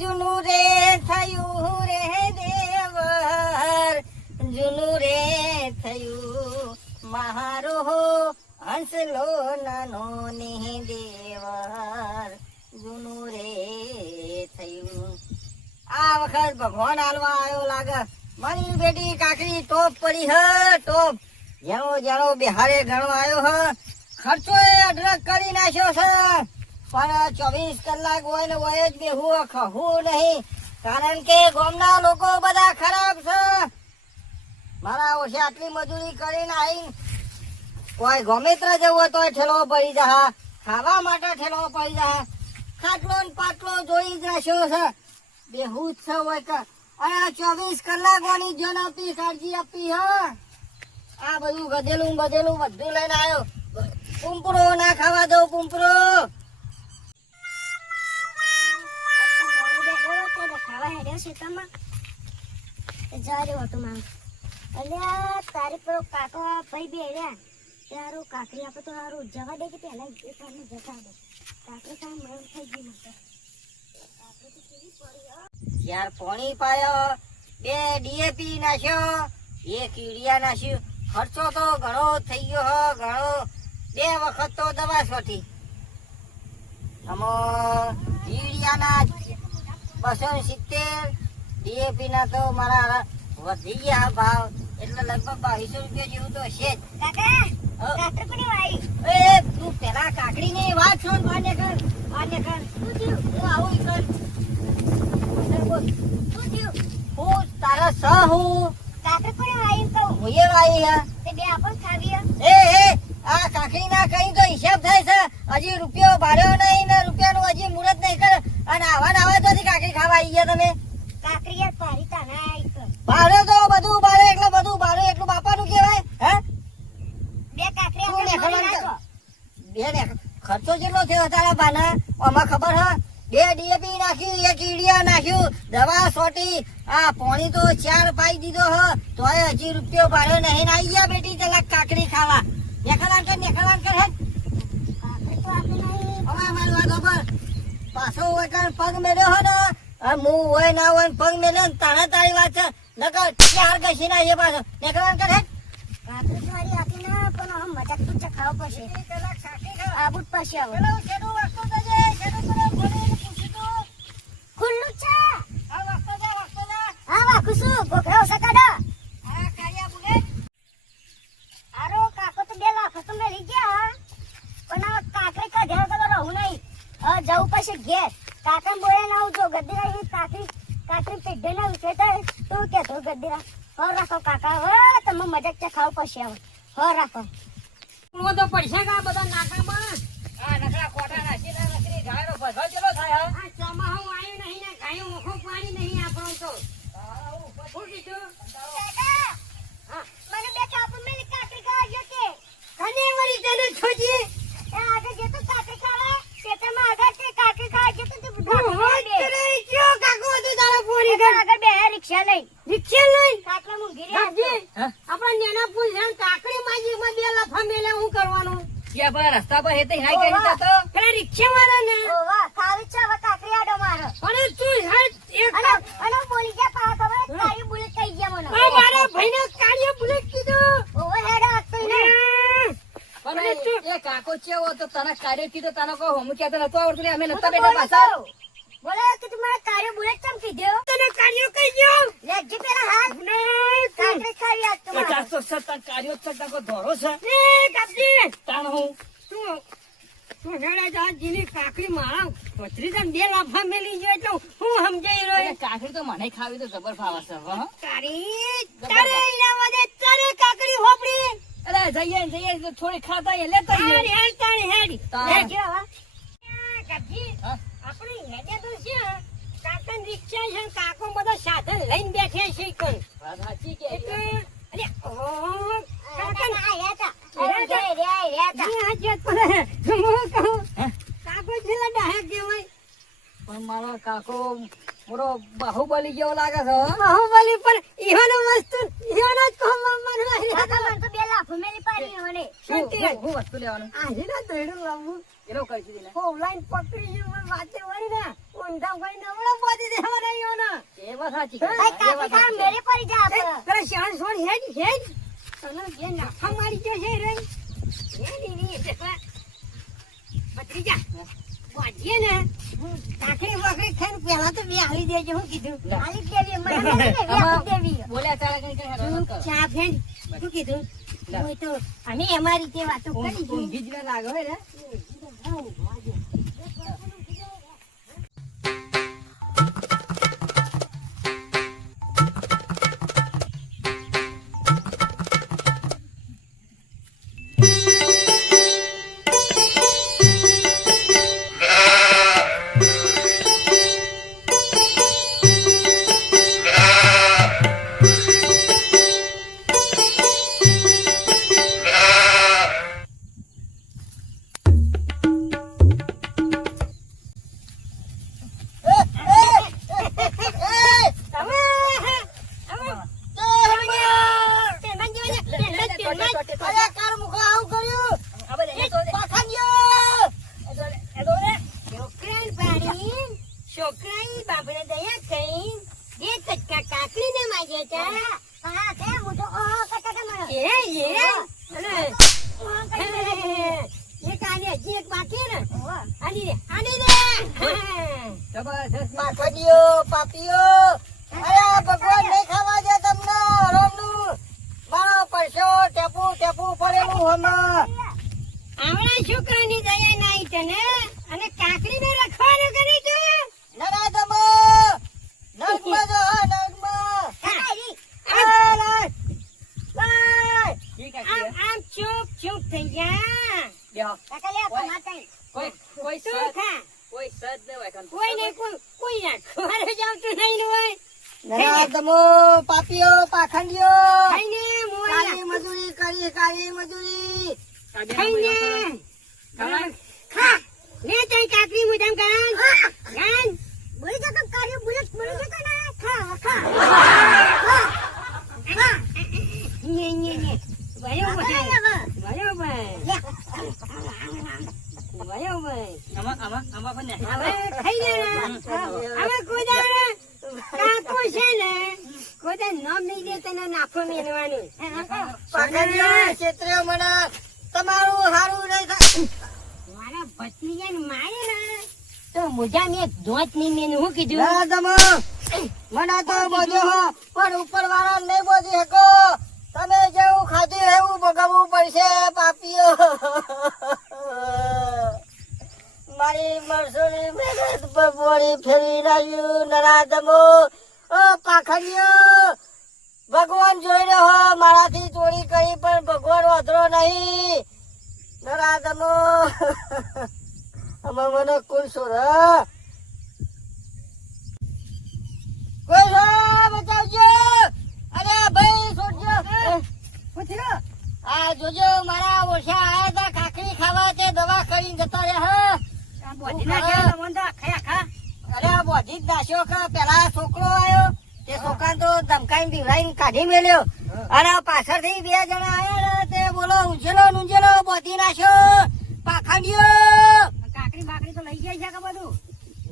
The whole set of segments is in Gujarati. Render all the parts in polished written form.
જૂનું રે થયું રે દેવર, જૂનું રે થયું મારો હંસલો નાનો ને દેવર, જૂનું રે થયું. આ વખત ભગવાન હાલવા આવ્યો લાગે. મારી બેટી કાકડી ટોપ પડી હ ટોપ. જેનો જેનો બિહારે ગણો આવ્યો હ, ખર્ચો એ અઢળક કરી નાખ્યો છે. પણ 24 કલાક હોય ને હોય જ બેહું ખહું નહીં, કારણ કે ગામના લોકો બધા ખરાબ છે. મારા ઓછે આટલી મજૂરી કરીને આવીને કોઈ ગમે ત્યાં જવું હોય તોય ઠેલો પડી જા, ખાવા માટે ઠેલો પડી જા. ખાટલો ને પાટલો જોઈ જ રાખ્યો છે. બેહું જ છે હોય કે અને 24 કલાકોની જન આપી કાળજી આપી હ. આ બધું ગધેલું બધેલું બધું લઈને આવ્યો. કુંપરો ના ખાવા દો, કુંપરો. તારી પેલો કાકો ભાઈ બે રહ્યા તારું કાકરી આપે તો સારું જવા દે કે પેલા જતા દે. કાકરી કામ મન થઈ ગયું મને. યાર પાણી પાયો, 2 ડીએપી નાખ્યો, 1 યુરિયા નાખ્યું. ખર્ચો તો ઘણો થઈ ગયો હ, ઘણો. 2 વખત તો દવા છોટી. આમાં યુરિયાના 270, ડીએપી ના તો મારા વધી ગયા ભાવ, એટલે લગભગ 2200 રૂપિયા જેવું તો છે જ. કાકા કાકરી કોની વાઈ? એ તું પેલા કાકડી ની વાત છોડ, માન્ય કર. શું થયું? હું આવું કર. શું થયું? હું તારા સ હું કાકરી કોની વાઈ કહું? હું એ વાઈ હે. તે બે આપણ ખાવી એ આ કાકડી ના કઈ તો હિસાબ થાય છે. હજી રૂપિયો ભાડ્યો નહીં ને રૂપિયાનું હજી મુહૂર્ત નહીં કરે અને આવા ને આવા તો કાકડી ખાવા આવી ગયા તમે. કાકરી યાર પારી તાના આઈ કર. ભાડે તો બધું ભાડે, એટલે બધું ભાડે એટલું બાપાનું કહેવાય. હે બે કાકરી તું આપણે ને મળી નાખો. બે ને ખર્ચો કેટલો થયો તારા બાના? આમાં ખબર હ, 2 ડીએપી નાખ્યું, 1 યુરિયા નાખ્યું, દવા છોટી, આ પાણી તો 4 પાઈ દીધો હ, તોય હજી રૂપિયો ભાડે નહીં. આવી ગયા બેટી તલાક કાકડી ખાવા. નેખલાન કર હે. કાકરી તો આપણે નહીં. હવે મારી વાતો પર પાછો હોય કાન પગ મેલ્યો હો ને, હું હોય ના હોય પગ મેલ્યો ને તારા તારી વાત છે. નકર 4 ઘસી ના એ પાછો. નેખલાન કર હે. કાકરી તો મારી આપી ના, પણ હવે મજાક તો ચખાવ પડશે. આબુ જ પડશે હવે. ખુલ્લું છે. હા વાકુ શું ગોખરા ઓછા કાઢો. આરો કાકો તો 2 લાખ તો મેલી ગયા, પણ હવે કાકરી કા ઘેર તો રહું નહીં. હવે જવું પડશે ઘેર. કાકા બોલે ના આવજો ગદ્દીરા એ કાકરી પેઢે ના ઉછે તો તું કેતો ગદ્દીરા હો રાખો કાકા. હવે તમે મજાક ચખાવ પડશે હવે. હો રાખો. તો પૈસા કા બધા નાકામાં આ નકરા કોટા નાખીને નકરી ગાયનો ભગો ચલો થાય. આ ચોમાહું આવ્યું નહીં ને ગાયું ઓખો પાણી નહીં આપણો તો. શું કીધું? કાકા હા મને 2 કાપુ મેલી કાકરી ખાવા ગયો કે કને વળી તને છોજી એ આગળ જતો કાકરી ખાવા ખેતરમાં આગળ તે કાકરી ખાવા જતો તે હું હોત કરે કયો કાકો હતું તારા પોરી ઘર આગળ બે રિક્ષા લઈ કાકલા મૂંગી રહ્યા બાપજી આપણા નેના પુલ છે કાકડી માજી માં 2 લફા મેલે હું કરવાનું કે પર રસ્તા પર હેતે હાઈ કરી તો પેલા રિક્ષા વાળા ને ઓ વાહ ખાવી છે હવે કાકરી આડો મારો અને તું હાઈ એક અને બોલી ગયા પા ખબર કાળી બુલેટ કહી ગયા મને મારા ભાઈને કાળિયો બુલેટ કીધું ઓ હેડો તો ને પણ એ કાકો ચેવો તો તને કાર્ય કીધો તને કહો હું કહેતો નતો આવડતું અમે નતા બેઠા પાછા બોલે કે તમારા કાર્ય બુલેટ ચમ કીધો તને કાર્યો કઈ ગયો લેજી પેલા હાથ કાકરી ખાવી આજ તમારા 50-70 કાર્યો છતાં કો ધોરો છે એ કાપજી તાણ હું તું હેડા જા જીની કાકડી મારા પથરીમાં 2 લાફા મેલી ગયો એટલે હું સમજાઈ રહ્યો કાકડી તો મને ખાવી તો જબર ભાવ છે હો તારી તારે ઈના વદે તારે કાકડી હોપડી અરે જઈએ થોડી ખાતા એ લેતા હેડ તાણી હેડી લેજી હવે કાપજી આપણે હેડે તો છે કાકા રિક્ષા છે કાકો બધા સાધન લઈને બેઠ્યા છે કણ વાત સાચી કે એટલે અરે ઓ કાકા આયા તા અરે રે તા આ જેત પર હું કહું કાકો છેલા ડાહે કેવાય પણ મારો કાકો મોરો બાહુબલી જેવો લાગે છે બાહુબલી પણ ઈવાનો વસ્તુ ઈવાનો જ કોમ મારવા કાકા મને તો 2 લાખ મેલી પાડી મને હું વસ્તુ લેવાનું આજે ના દઈડું લાવું એનો કરી દીધું ઓનલાઈન પકડી ગયું મને વાતે વળી ને ઊંધા ભાઈ નવળો બોધી વાત સાચી ભાઈ કાપી કામ મેરે પડી જા આપણે પેલા શાન છોડ હેડ હેડ તને જે નાફા મારી ગયો છે રે હેડ ની બત્રી જા વાજીએ ને કાકડી વાકડી ખાઈને પહેલા તો બે હાલી દેજો હું કીધું આલી દેવી મને દેવી બોલ્યા ચાલે કઈ ચા ફેંડ શું કીધું હું તો અમે અમારી રીતે વાતો કરી ઊંઘી જ લાગો હે રે પાપીઓ અરે ભગવાન નહીં ખાવા દે તમને હરામનું મારો પરસો ટેપુ ટેપુ પડેલું હમણાં આવડા છોકરાની દયા નહીં તને અને કાકડીને રખવાનું કરી તું નડા દમો નગમાં જો નગમાં આમ ચૂપ ચૂપ થઈ જા કોઈ શું ખા કોઈ સદ ન હોય કોઈ નહીં કોઈ ના ખવારે જાવતું નહીં હોય નરા દમો પાપીઓ પાખંડીઓ ખાઈને મોરી મજૂરી કરી કાળી મજૂરી ખાઈને ખા લે તઈ કાકરી મુદમ ગાન ગાન બોલી જા તો કાર્ય બોલી જા તો ના ખા ખા ને ને ને વાયો ભાઈ વાયો ભાઈ વાયો ભાઈ આમાં પણ હવે ખાઈ ગયા હવે કોદારા કાકો છે ને કોદા નામ નહીં દે તને નાખો મેલવાનું પાકડિયા ક્ષેત્રે મને તમારું હારું નહીં થાય મારા ભત્રીજાને મારે ને તો મુજા મે ધોત નહીં મેને હું કીધું ના દમો મને તો બોજો પણ ઉપર વાળા નહીં બોજી હકો તમે જેવું ખાધું એવું ભોગવવું પડશે પાપીઓ મારી મરસોની મહેનત પર બોળી ફેરવી રહ્યું નરાધમો ઓ પાખડીઓ ભગવાન જોઈ રહ્યો મારાથી ચોરી કરી પણ ભગવાન વધરો નહીં નરાધમો આમાં મને કોણ સોર કોઈ બચાવજો અરે ભાઈ છોડજો પૂછ્યો આ જોજો મારા ઓછા આયા હતા કાકડી ખાવા તે દવા કરીને જતા રહ્યા અરે બોધી જ નાખ્યો કે પેલા છોકરો આવ્યો તે છોકરા તો ધમકાઈને બીવડાઈને કાઢી મેલ્યો અને પાછળથી બે જણા આવ્યા તે બોલો ઊંઝેલો બોધી નાખ્યો પાખંડિયો કાકડી બાકડી તો લઈ જાય છે કે બધું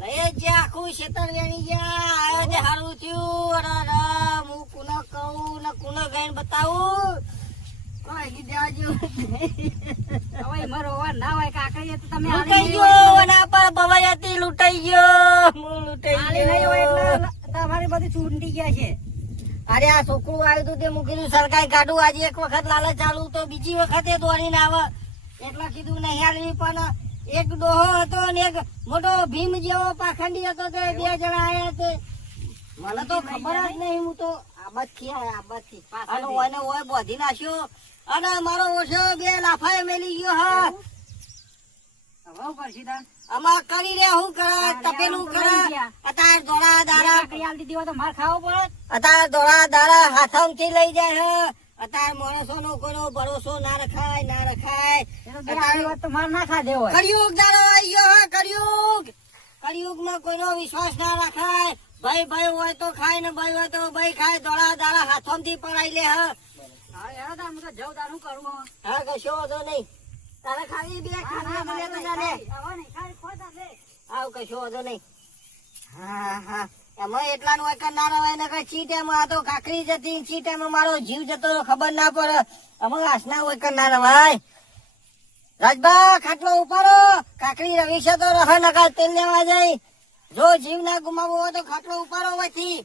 લઈ જ જાય આખું ખેતર વેણી ગયા આવ્યો તે સારું થયું અરે હું કુનો કહું ને કુનો ગઈને બતાવું અરે આ છોકરું આવ્યું હતું તે મૂકીધું સરકારી કાઢું આજે એક વખત લાલચ ચાલુ તો બીજી વખતે દોડીને આવે એટલે કીધું નહીં હાલવી પણ એક ડોહો હતો ને એક મોટો ભીમ જેવો પાખંડી હતો તે બે જણા આયા તે મને તો ખબર જ નહીં હું તો આબાદથી અને ઓય બોધી નાખ્યો અને મારો ઓછો બે લાફાએ મેલી ગયો હા આમાં કરી રે હું કરે તપેલું કરે અત્યારે દોડા દારા માર ખાવો પડે અત્યારે દોડા દારા હાથમથી લઈ જાય હે અત્યારે માણસો નો કોઈનો ભરોસો ના રખાય માર ના ખાધે હોય કળિયુગ દારો આવી ગયો હે કળિયુગ માં કોઈનો વિશ્વાસ ના રખાય ભાઈ હોય તો ખાય ને ભાઈ હોય તો ભાઈ ખાય દોડા દારા હાથમથી પડાઈ લે હે હા કશો વાંધો નહીં તારે ખાલી બે ખાના મળે તો ચાલે આવ કશો વાંધો નહીં હા એમાં એટલાનું હોય કે ના રવાય ને કઈ ચી ટાઈમ આ તો કાકરી જતી ચી ટાઈમ મારો જીવ જતો રહ્યો, ખબર ના પડે. અમે આસના હોય કે ના રવાય. રાજબા ખાટલો ઉપાડો, કાકરી રવિ છે તો રહે નકા તેલ લેવા જાય. જો જીવ ના ગુમાવવો હોય તો ખાટલો ઉપાડો હોયથી.